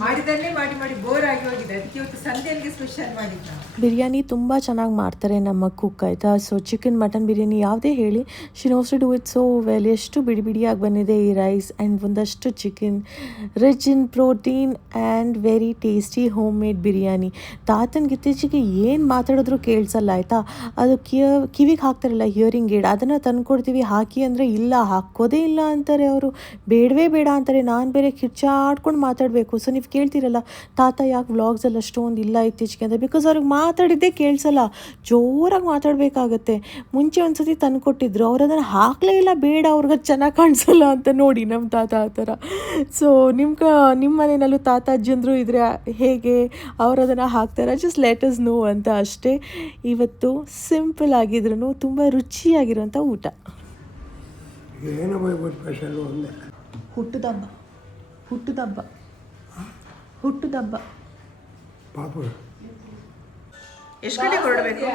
ಮಾಡಿದನ್ನೇ ಮಾಡಿ ಮಾಡಿ ಬೋರ್ ಆಗಿ ಹೋಗಿದೆ. ಅದಕ್ಕೆ ಇವತ್ತು ಸಂಜೆಗೆ ಸ್ಪೆಷಲ್ ಮಾಡಿದ್ದ. ಬಿರಿಯಾನಿ ತುಂಬ ಚೆನ್ನಾಗಿ ಮಾಡ್ತಾರೆ ನಮ್ಮ ಕುಕ್, ಆಯಿತಾ. ಸೊ ಚಿಕನ್ ಮಟನ್ ಬಿರಿಯಾನಿ ಯಾವುದೇ ಹೇಳಿ she knows to do it so well. ಎಷ್ಟು ಬಿಡಿ ಬಿಡಿಯಾಗಿ ಬಂದಿದೆ ಈ ರೈಸ್ ಆ್ಯಂಡ್ ಒಂದಷ್ಟು chicken, rich in protein and very tasty home made biryani. ತಾತನಿಗೆ ಇತ್ತೀಚೆಗೆ ಏನು ಮಾತಾಡಿದ್ರು ಕೇಳಿಸಲ್ಲ, ಆಯಿತಾ. ಅದು ಕಿವಿಗೆ ಹಾಕ್ತಾರಲ್ಲ ಹಿಯರಿಂಗ್ ಏಡ್, ಅದನ್ನು ತಂದುಕೊಡ್ತೀವಿ ಹಾಕಿ ಅಂದರೆ ಇಲ್ಲ, ಹಾಕೋದೇ ಇಲ್ಲ ಅಂತಾರೆ ಅವರು. ಬೇಡವೇ ಬೇಡ ಅಂತಾರೆ. ನಾನು ಬೇರೆ ಕಿರ್ಚಾಡ್ಕೊಂಡು ಮಾತಾಡಬೇಕು. ಸೊ ನೀವು ಕೇಳ್ತಿರಲ್ಲ ತಾತ ಯಾಕೆ ವ್ಲಾಗ್ಸಲ್ಲಿ ಅಷ್ಟೊಂದು ಇಲ್ಲ ಇತ್ತೀಚೆಗೆ ಅಂತ. ಬಿಕಾಸ್ ಅವ್ರಿಗೆ ಮಾತಾಡಿದ್ದೇ ಕೇಳಿಸಲ್ಲ, ಜೋರಾಗಿ ಮಾತಾಡಬೇಕಾಗತ್ತೆ. ಮುಂಚೆ ಒಂದು ಸತಿ ತಂದು ಕೊಟ್ಟಿದ್ರು, ಅವ್ರು ಅದನ್ನು ಹಾಕಲೇ ಇಲ್ಲ, ಬೇಡ ಅವ್ರಿಗೆ ಚೆನ್ನಾಗಿ ಕಾಣಿಸಲ್ಲ ಅಂತ. ನೋಡಿ ನಮ್ಮ ತಾತ ಆ ಥರ. ಸೊ ನಿಮ್ಮ ಮನೆಯಲ್ಲೂ ತಾತ ಅಜ್ಜಂದ್ರು ಇದ್ರೆ ಹೇಗೆ, ಅವ್ರು ಅದನ್ನು ಹಾಕ್ತಾರೆ. ಜಸ್ಟ್ ಲೆಟ್ ಅಸ್ ನೋ ಅಂತ ಅಷ್ಟೇ. ಇವತ್ತು ಸಿಂಪಲ್ ಆಗಿದ್ರೂ ತುಂಬ ರುಚಿಯಾಗಿರೋಂಥ ಊಟ. ಏನು ಸ್ಪೆಷಲ್ ಒಂದೇ ಹುಟ್ಟುದಬ್ಬ ಪಾಪು. ಎಷ್ಟು ಗಂಟೆಗೆ ಹೊರಡಬೇಕು?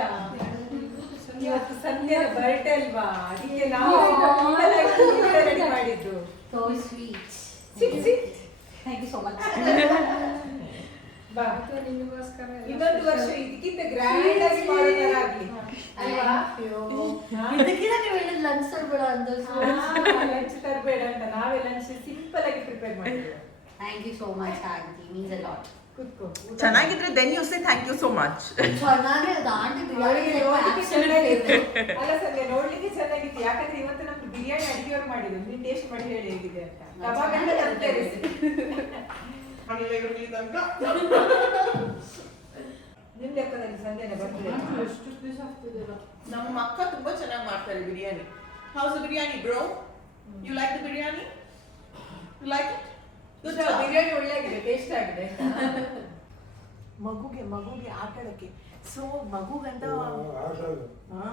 ಇವತ್ತು ಸಂಧ್ಯಾ ಬರ್ಡೇ ಅಲ್ವಾ, ಅದಕ್ಕೆ ನಾವು ರೆಡಿ ಮಾಡಿದ್ದು. ಬಾ ಅದು ನಿಮಗೋಸ್ಕರ ಇನ್ನೊಂದು ವರ್ಷ ಇದಕ್ಕಿಂತ ಗ್ರ್ಯಾಂಡ್ ಆಗಿ ಮಾಡೋದಾರ ಆಗ್ಲಿ ಅಲ್ವಾ ಇದಕ್ಕಿಂತ ನೀವು ಹೇಳಿದ್ ಲಂಚ್ ತರಬೇಡ ಅಂತ ಲಂಚ್ ತರಬೇಡ ಅಂತ ನಾವೇ ಲಂಚ್ ಸಿಂಪಲ್ ಆಗಿ ಪ್ರಿಪೇರ್ ಮಾಡಿದ್ವಿ. Thank you so much aunty means a lot ಕುತ್ಕೋ ಚೆನ್ನಾಗಿದ್ರೆ then you say thank you so much. ಚೆನ್ನಾಗಿ ಅದು ಆಂಟಿ ಅವಳಿಗೆ ನೋಡ್ಲಿಕ್ಕೆ ಚೆನ್ನಾಗಿತ್ತು. ಬಿರಿಯಾನಿ ಅಲ್ಲ ಸಂಜೆ ನೋಡ್ಲಿಕ್ಕೆ ಚೆನ್ನಾಗಿತ್ತು ಯಾಕಂದ್ರೆ ಇವತ್ತು ನಮ್ಗೆ ಬಿರಿಯಾನಿ ಅಡಿಗೆಯವ್ರು ಮಾಡಿದ್ರು ನೀನ್ ಟೇಸ್ಟ್ ಮಾಡಿ ಹೇಳಿ ಹೇಗಿದೆ ಅಂತ ಕಬಾಬ್ ಎಲ್ಲ ನಮ್ದೇ recipe. ನಿಮ್ ಲೆಕ್ಕದಲ್ಲಿ ಸಂಜೆನೆ ಬರ್ತದೆ ನಮ್ಮ ಅಕ್ಕ ತುಂಬಾ ಚೆನ್ನಾಗಿ ಮಾಡ್ತಾರೆ biryani. House biryani bro? You like the biryani? You like it? Biryani ಒಳ್ಳೆಯಾಗಿದೆ, ಟೇಸ್ಟ್ ಆಗಿದೆ. ಮಗುಗೆ ಆಟ ಆಡಕ್ಕೆ. ಸೊ ಮಗುಗಂತ ಆಟೋದು ಹಾ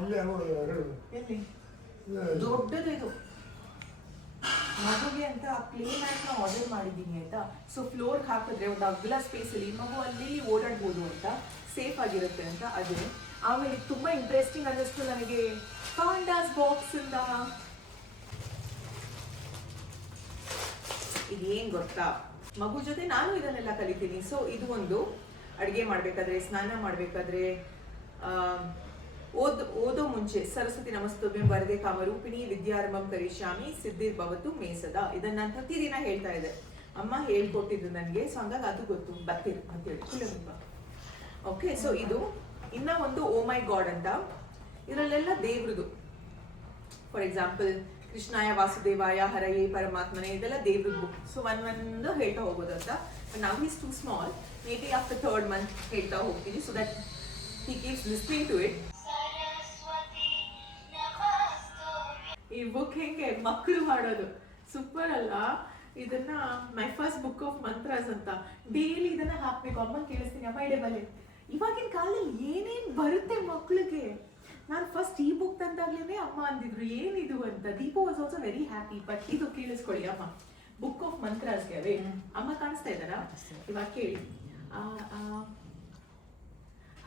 ಅಲ್ಲೇ ಎರಡು ಎಲ್ಲಿ ದೊಡ್ಡದು ಇದು ಮಗುಗೆ ಅಂತ ಪ್ಲೇ ಮ್ಯಾಟ್ ನ ಆರ್ಡರ್ ಮಾಡಿದ್ದೀನಿ ಆಯ್ತಾ. ಸೊ ಫ್ಲೋರ್ ಹಾಕಿದ್ರೆ ಒಂದು ಅಗ್ಲ ಸ್ಪೇಸ್ ಅಲ್ಲಿ ಮಗು ಅಲ್ಲಿ ಓಡಾಡ್ಬೋದು ಅಂತ, ಸೇಫ್ ಆಗಿರುತ್ತೆ ಅಂತ. ಅದೇ ಆಮೇಲೆ ತುಂಬಾ ಇಂಟ್ರೆಸ್ಟಿಂಗ್ ಅನ್ನಿಸ್ತು ನನಗೆ ಪಾಂಡಾಸ್ ಬಾಕ್ಸ್ ಇಂದ. ಇದೇನ್ ಗೊತ್ತಾ, ಮಗು ಜೊತೆ ನಾನು ಇದನ್ನೆಲ್ಲ ಕಲಿತೀನಿ. ಸೊ ಇದು ಒಂದು ಅಡುಗೆ ಮಾಡ್ಬೇಕಾದ್ರೆ, ಸ್ನಾನ ಮಾಡ್ಬೇಕಾದ್ರೆ, ಓದೋ ಮುಂಚೆ ಸರಸ್ವತಿ ನಮಸ್ತುಭ್ಯಂ ವರದೆ ಕಾಮರೂಪಿಣಿ ವಿದ್ಯಾರಂಭಂ ಕರಿಷ್ಯಾಮಿ ಸಿದ್ಧಿರ್ಭವತು ಮೇಸದ, ಇದನ್ನ ನಾನು ಪ್ರತಿದಿನ ಹೇಳ್ತಾ ಇದ್ದೆ. ಅಮ್ಮ ಹೇಳ್ಕೊಟ್ಟಿದ್ದು ನನಗೆ. ಸೊ ಹಂಗಾಗಿ ಅದು ಗೊತ್ತು ಬರ್ತೀರಿ ಅಂತೇಳಿ. ಓಕೆ, ಸೊ ಇದು ಇನ್ನ ಒಂದು ಓ ಮೈ ಗಾಡ್ ಅಂತ. ಇದರಲ್ಲೆಲ್ಲ ದೇವ್ರದು. ಫಾರ್ ಎಕ್ಸಾಂಪಲ್ ಕೃಷ್ಣಾಯ ವಾಸುದೇವಾಯ ಹರಯೇ ಪರಮಾತ್ಮನೇ, ಇದೆಲ್ಲ ದೇವ್ರದ್ದು ಬುಕ್. ಸೊ ಒಂದು ಹೇಳ್ತಾ ಹೋಗೋದು ಅಂತ. ನಾವು is to small, may be after 3rd month ಹೇಳ್ತಾ ಹೋಗ್ತೀನಿ, so that he keeps listening to it. ಈ ಬುಕ್ ಹೆಂಗೆ ಮಕ್ಕಳು ಮಾಡೋದು ಸೂಪರ್ ಅಲ್ಲ? ಇದನ್ನ my first book of mantras ಅಂತ. ಡೈಲಿ ಇದನ್ನ ಹಾಕ್ಬೇಕು. ಅಮ್ಮ ಕೇಳಿಸ್ತೀನಿ, ಅಮ್ಮ ಇಡೆ ಬಲೆ. ಇವಾಗಿನ ಕಾಲದಲ್ಲಿ ಏನೇನ್ ಬರುತ್ತೆ ಮಕ್ಕಳಿಗೆ. ನಾನು ಫಸ್ಟ್ ಈ ಬುಕ್ ತಂದಾಗ್ಲೇನೆ ಅಮ್ಮ ಅಂದಿದ್ರು ಏನಿದು ಅಂತ. Deepu was also very happy. But ಇದು ಕೇಳಿಸ್ಕೊಳ್ಳಿ ಅಮ್ಮ, ಬುಕ್ ಆಫ್ ಮಂತ್ರಾಸ್ಗೆ. ಅವೇ ಅಮ್ಮ ಕಾಣಿಸ್ತಾ ಇದ್ದಾರಾ? ಇವಾಗ ಕೇಳಿ.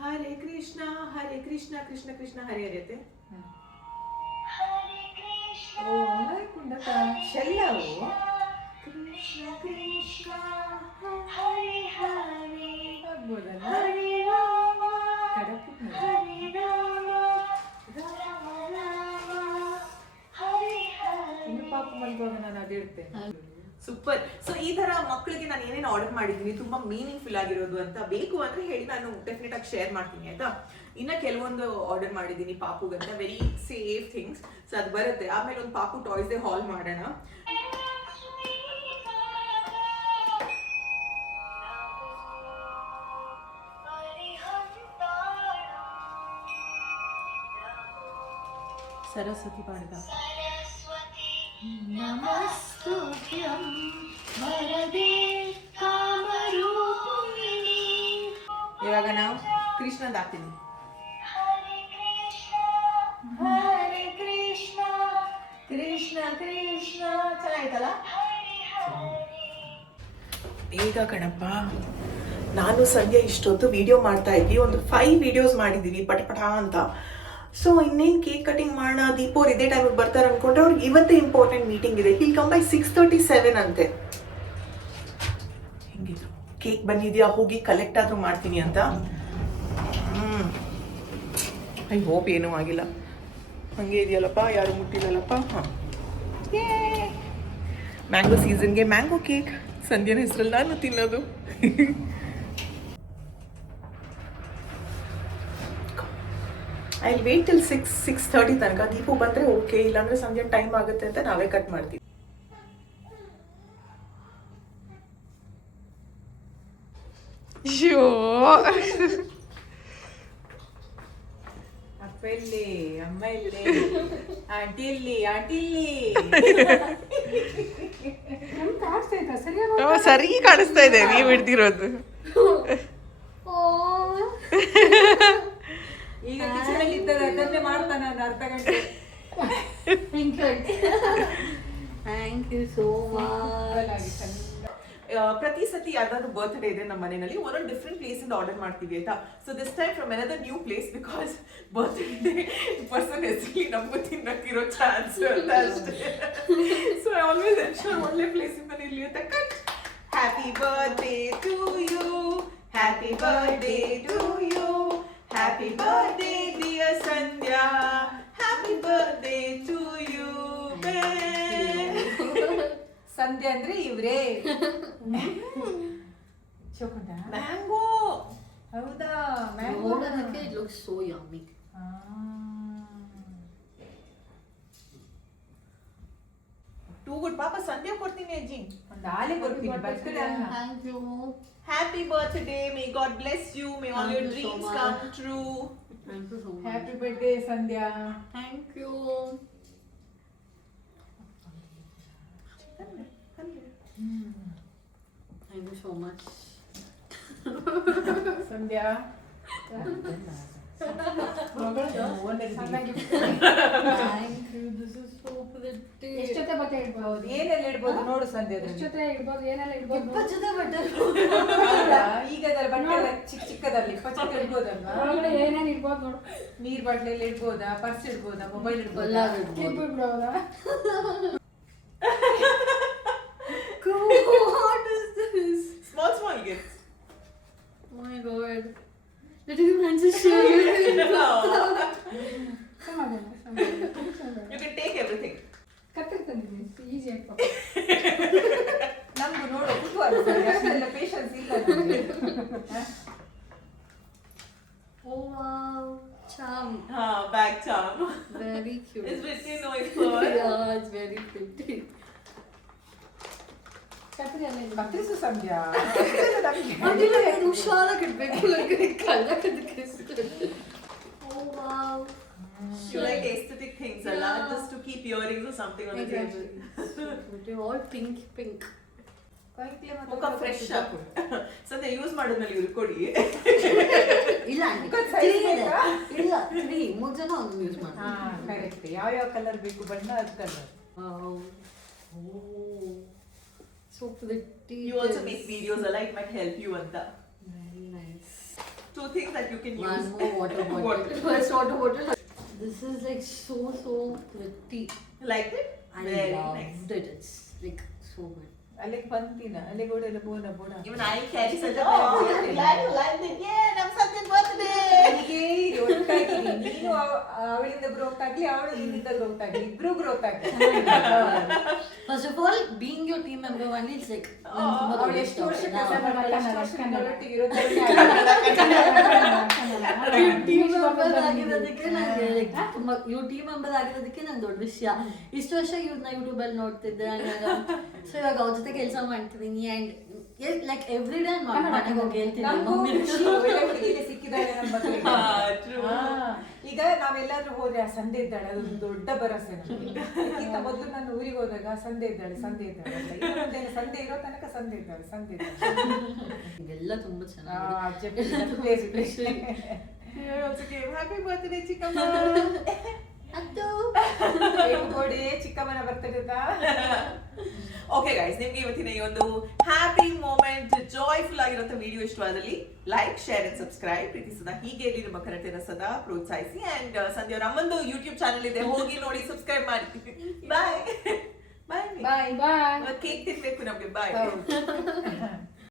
ಹರೇ ಕೃಷ್ಣ ಕೃಷ್ಣ ಕೃಷ್ಣ ಹರೇ ಹರಿಯತೆ. ಓ ಕುಂಡಕ ಶೆಲ್ಲವು ಕೃಷ್ಣ ಕೃಷ್ಣ ಹರೇ ಹರೇ ಆಗ್ಬೋದಲ್ಲ. ಹರೇ ರಾಮ ಕಡಪು ಹರೇ ರಾಮ ರಾಮ ರಾಮ ಹರೇ ಹರೇ. ಇನ್ನು ಪಾಪ ಮಲ್ಗುವಾಗ ನಾನು ಅದಿಡ್ತೆ. ಸೂಪರ್. ಸೊ ಈ ತರ ಮಕ್ಕಳಿಗೆ ನಾನು ಏನೇನು ಆರ್ಡರ್ ಮಾಡಿದ್ದೀನಿ ತುಂಬಾ ಮೀನಿಂಗ್ಫುಲ್ ಆಗಿರೋದು ಅಂತ. ಬೇಕು ಅಂದ್ರೆ ಹೇಳಿ, ನಾನು ಡೆಫಿನೆಟ್ ಆಗಿ ಶೇರ್ ಮಾಡ್ತೀನಿ ಆಯ್ತಾ. ಇನ್ನ ಕೆಲವೊಂದು ಆರ್ಡರ್ ಮಾಡಿದ್ದೀನಿ ಪಾಪುಗಂತ, ವೆರಿ ಸೇಫ್ ಥಿಂಗ್ಸ್. ಸೊ ಅದು ಬರುತ್ತೆ. ಆಮೇಲೆ ಒಂದು ಪಾಪು ಟಾಯ್ಸ್ ಹಾಲ್ ಮಾಡೋಣ. ಸರಸ್ವತಿ ಪಾಡ್ಗ. ನಮಸ್ತುಭ್ಯಂ ವರದೆ ಕಾಮರೂಪಿಣಿ. ಇವಾಗ ನಾವು ಕೃಷ್ಣದ ಹಾಕ್ತೀನಿ. ಹರೇ ಕೃಷ್ಣ ಕೃಷ್ಣ ಕೃಷ್ಣ. ಚೆನ್ನಾಯ್ತಲ್ಲ? ಬೇಗ ಕಣಪ್ಪ. ನಾನು ಸಂಧ್ಯಾ ಇಷ್ಟೊತ್ತು ವಿಡಿಯೋ ಮಾಡ್ತಾ ಇದ್ವಿ. ಒಂದು 5 ವಿಡಿಯೋಸ್ ಮಾಡಿದ್ದೀವಿ ಪಟ ಅಂತ. ಸೊ ಇನ್ನೇನು ಕೇಕ್ ಕಟಿಂಗ್ ಮಾಡೋಣ. ದೀಪೋರ್ ಇದೇ ಟೈಮಿಗೆ ಬರ್ತಾರೆ ಅನ್ಕೊಂಡ್ರೆ ಅವ್ರಿಗೆ ಇವತ್ತೇ ಇಂಪಾರ್ಟೆಂಟ್ ಮೀಟಿಂಗ್ ಇದೆ. ಇಲ್ಲಿ ಕಮ್ ಬೈ 6:37 ಅಂತೆ. ಹೆಂಗಿದ್ರು ಕೇಕ್ ಬಂದಿದ್ಯಾ, ಹೋಗಿ ಕಲೆಕ್ಟ್ ಆದ್ರೂ ಮಾಡ್ತೀನಿ ಅಂತ. ಐ ಹೋಪ್ ಏನೂ ಆಗಿಲ್ಲ. ಹಂಗೆ ಇದೆಯಲ್ಲಪ್ಪ, ಯಾರು ಮುಟ್ಟಿಲ್ಲಲ್ಲಪ್ಪ. ಹಾಂ, ಮ್ಯಾಂಗೋ ಸೀಸನ್ಗೆ ಮ್ಯಾಂಗೋ ಕೇಕ್ ಸಂಧ್ಯನ ಹೆಸರಲ್ಲಿ ನಾನು ತಿನ್ನೋದು. ಐ ವೇಟ್ ಟಿಲ್ 6:30 ತನಕ. ದೀಪು ಬಂದರೆ ಓಕೆ, ಇಲ್ಲಾಂದ್ರೆ ಸಂಜೆ ಟೈಮ್ ಆಗುತ್ತೆ ಅಂತ ನಾವೇ ಕಟ್ ಮಾಡ್ತೀವಿ. ಅಪ್ಪ ಇಲ್ಲಿ, ಅಮ್ಮ ಇಲ್ಲಿ, ಆಂಟಿ ಇಲ್ಲಿ, ಆಂಟಿ ಇಲ್ಲಿ. ನಮ್ಗೆ ಕಾಣಿಸ್ತಾ ಇತ್ತ ಸರಿಯಾಗಿ ಸರಿ ಕಾಣಿಸ್ತಾ ಇದೆ ನೀವು ಹಿಡ್ದಿರೋದು. ಈಗ ಕಿಚನ್ ಅಲ್ಲಿ ಇದ್ದಾರೆ, ಅದನ್ನೇ ಮಾಡ್ತಾನೆ ನಾನು ಅರ್ಧ ಗಂಟೆ. Thank you so much. ಪ್ರತಿ ಸತಿ ಯಾವ್ದಾದ್ರು ಬರ್ತ್ಡೇ ಇದೆ ನಮ್ಮ ಮನೆಯಲ್ಲಿ ಒಂದೊಂದು ಡಿಫ್ರೆಂಟ್ ಪ್ಲೇಸ್ ಇಂದ ಆರ್ಡರ್ ಮಾಡ್ತೀವಿ ಆಯ್ತಾ. So this time from another new place, because birthday person ಹೆಸರಲ್ಲಿ ನಮ್ಗೂ ತಿನ್ನಕ್ಕಿರೋ ಚಾನ್ಸ್ ಅಂತ ಅಷ್ಟೇ. ಸೊ ಐ ಆಲ್ವೇಸ್ ಎನ್ಶೂರ್ ಒಳ್ಳೆ ಪ್ಲೇಸ್ ಇಂದ ಇರ್ಲಿ ಅಂತ. Cut Happy birthday to you. Happy birthday to you. Happy birthday, dear Sandhya. Happy birthday to you. ಸಂಧ್ಯಾ ಅಂದ್ರೆ ಇವ್ರೇ. ಚೋಕೊಂಡ Mango. ಹೌದಾ? ಮ್ಯಾಂಗೋ. ನೋಡೋದಕ್ಕೆ it looks so yummy. Too good. Papa, Sandhya ಕೊಡ್ತೀನಿ ಅಜ್ಜಿ. ಒಂದು ಆಲೆ ಕೊಡ್ತೀನಿ ಬರ್ತಡೆ ಅನ್ನ. Thank you. Happy birthday. May God bless you. May all your Thank you so dreams much. come true. Thank you so much. Happy birthday Sandhya. Thank you. Thank you so much. Sandhya. Thank you. This is so pretty. ಎಷ್ಟೊತ್ತೆ ಬಟ್ಟೆ ಇಡ್ಬೋದು? ಏನೆಲ್ಲ ಇಡ್ಬೋದು ನೋಡು ಸಂಧ್ಯಾ. ಎಷ್ಟೊತ್ತೆ ಇಡ್ಬೋದು? ಏನೆಲ್ಲ ಇಡ್ಬೋದು? ಇಪ್ಪತ್ತು ಬಟ್ಟೆ ಈಗ ಅದರ ಬಟ್ಟೆ ಎಲ್ಲ ಚಿಕ್ಕ ಚಿಕ್ಕದಲ್ಲಿ ಪಚ್ಚಕ್ಕೆ ಇಡ್ಬೋದಲ್ವಾ? ಒಳಗಡೆ ಏನೇನು ಇಡ್ಬೋದು ನೋಡು. ನೀರ್ ಬಾಟ್ಲೆಲ್ಲ ಇಡ್ಬೋದಾ? ಪರ್ಸ್ ಇಡ್ಬೋದಾ? ಮೊಬೈಲ್ ಎಲ್ಲ ಇಡ್ಬೋದಾ? Clip ಇಡ್ಬೋದಾ? What is this? Small gifts. Oh my god. Did you want to show you? ಸಮಾಧಾನ. You can take everything. ಕತ್ತರಿ ತಂದಿದ್ದೀನಿ, ಈಸಿ ಆಗಿ. ನಮ್ದು ನೋಡು ಕುತೂಹಲ ಸಂಧ್ಯಾ. ಅಷ್ಟೆಲ್ಲ ಪೇಷನ್ಸ್ ಇಲ್ಲ ನಮ್ಗೆ. Oh wow. Charm. Bag charm. Very cute. It's pretty noise for. Yeah, it's very pretty. ಕತ್ತರಿ ಎಲ್ಲ ಇಲ್ಲ. ಕತ್ರಿಸು ಸಂಧ್ಯಾ. ಅದಿಲ್ಲ ನಾನು ಹುಷಾರಾಗಿ ಇಡ್ಬೇಕು ಕಳ್ಳಕ್ಕೆ. Oh wow. You like aesthetic things a lot, just to keep earrings or something on the table. Exactly. All pink. ಮುಖ fresh ಆಗಿ ಸಂಧ್ಯಾ use ಮಾಡಿದ್ಮೇಲೆ ಇವ್ರು ಕೊಡಿ. ಇಲ್ಲ ಆಂಟಿ ಮುಖದ size ಬೇಕಾ? ಇಲ್ಲ 3 ಜನ ಒಂದು ಯೂಸ್ ಹಾ ಮಾಡ್ತಾರೆ. ಕರೆಕ್ಟ್. ಯಾವ ಕಲರ್ ಬೇಕು ಬಣ್ಣ ಅದು colour. Wow. Oh. So pretty. You also make videos a lot, it might help you anta. Very nice. 2 things that you can use. One more water bottle. First water bottle. This is like so pretty. You liked it? I Very loved nice. it. It's like so good. ಅಲ್ಲಿಗೆ ಬಂತೀನ ಅಲ್ಲಿಗೆ ಗೋಡೆಲ್ಲ ಬೋಡ. Even I carry such a glad you liked it. Yeah, ನಮ್ಮ Sandhya's birthday. ನನಗೆ ಒಟ್ಟಾಗಿ ನೀನು ಅವಳಿಂದ growth ಆಗ್ಲಿ, ಅವಳು ನಿನ್ನಿಂದ ಗ್ರೋತ್ ಆಗ್ಲಿ, ಇಬ್ರು ಗ್ರೋತ್ ಆಗ್ಲಿ. First of all, being your team member only, it's like ಅವಳು ಎಷ್ಟು ವರ್ಷ ಕೆಲಸ ಮಾಡಲ್ಲ, ಅಷ್ಟು ವರ್ಷದಿಂದ ಅವಳೊಟ್ಟಿಗೆ ಇರೋದ್ರಲ್ಲಿ ಟೀಮ್ ಮೆಂಬರ್ ಆಗಿರೋದಕ್ಕೆ ನಂಗೆ ತುಂಬಾ ಇವ್ರು ಟೀಮ್ ಮೆಂಬರ್ ಆಗಿರೋದಕ್ಕೆ ನಂಗೆ ದೊಡ್ಡ ವಿಷಯ. ಇಷ್ಟು ವರ್ಷ ಇವ್ರನ್ನ ಯೂಟ್ಯೂಬಲ್ಲಿ ನೋಡ್ತಿದ್ದೆ, ಸೊ ಇವಾಗ ಅವ್ರ ಜೊತೆ ಕೆಲಸ ಮಾಡ್ತಿದ್ದೀನಿ ಆ್ಯಂಡ್ ಲೈಕ್ ಎವ್ರಿ ಡೇ ಮನೆಗೆ ಹೋಗಿ ಹೇಳ್ತೀನಿ ನಮಗೂ ಮಮ್ಮಿ ಖುಷಿ, ಒಳ್ಳೆ ಹುಡುಗಿನೇ ಸಿಕ್ಕಿದ್ದಾಳೆ ನಮ್ಮ ಮಕ್ಕಳಿಗೆ. True. ಈಗ ನಾವೆಲ್ಲಾದ್ರೂ ಹೋದ್ರೆ ಆ ಸಂಧ್ಯೆ ಇದ್ದಾಳೆ, ಅದೊಂದು ದೊಡ್ಡ ಭರವಸೆ ನಮಗೆ. ಇದಕ್ಕಿಂತ ಮೊದಲು ನಾನು ಊರಿಗೆ ಹೋದಾಗ ಸಂಧ್ಯೆ ಇದ್ದಾಳೆ ಅಂತ. ಇನ್ನು ಮುಂದೆ ಸಂಧ್ಯೆ ಇರೋ ತನಕ ಸಂಧ್ಯೆ ಇದ್ದಾಳೆ. ಎಲ್ಲ ತುಂಬಾ ಚೆನ್ನಾಗಿದೆ. I also gave happy birthday Chikkamma. ಅದು ಗೋಡೆ ಚಿಕ್ಕಮ್ಮನ ಬರ್ತದೆ. ಓಕೆ ಗೈಸ್, ನಿಮ್ಗೆ ಇವತ್ತಿನ ಈ ಒಂದು ಹ್ಯಾಪಿ ಮೂಮೆಂಟ್ ಜಾಯ್ಫುಲ್ ಆಗಿರೋ ವಿಡಿಯೋ ಇಷ್ಟವಾದಲ್ಲಿ ಲೈಕ್, ಶೇರ್ ಅಂಡ್ ಸಬ್ಸ್ಕ್ರೈಬ್. ಪ್ರೀತಿ ಸದಾ ಹೀಗೆ ಇರಲಿ, ನಿಮ್ಮ ಕನ್ನಡನ ಸದಾ ಪ್ರೋತ್ಸಾಹಿಸಿ. ಅಂಡ್ ಸಂಧ್ಯಾ ಅವ್ರ ನಮ್ಮೊಂದು ಯೂಟ್ಯೂಬ್ ಚಾನಲ್ ಇದೆ, ಹೋಗಿ ನೋಡಿ, ಸಬ್ಸ್ಕ್ರೈಬ್ ಮಾಡಿ. ಬಾಯ್ ಬಾಯ್ ಬಾಯ್ ಬಾಯ್. ಕೇಕ್ ತಿನ್ಬೇಕು ನಮ್ಗೆ. ಬಾಯ್. ಹೌದು.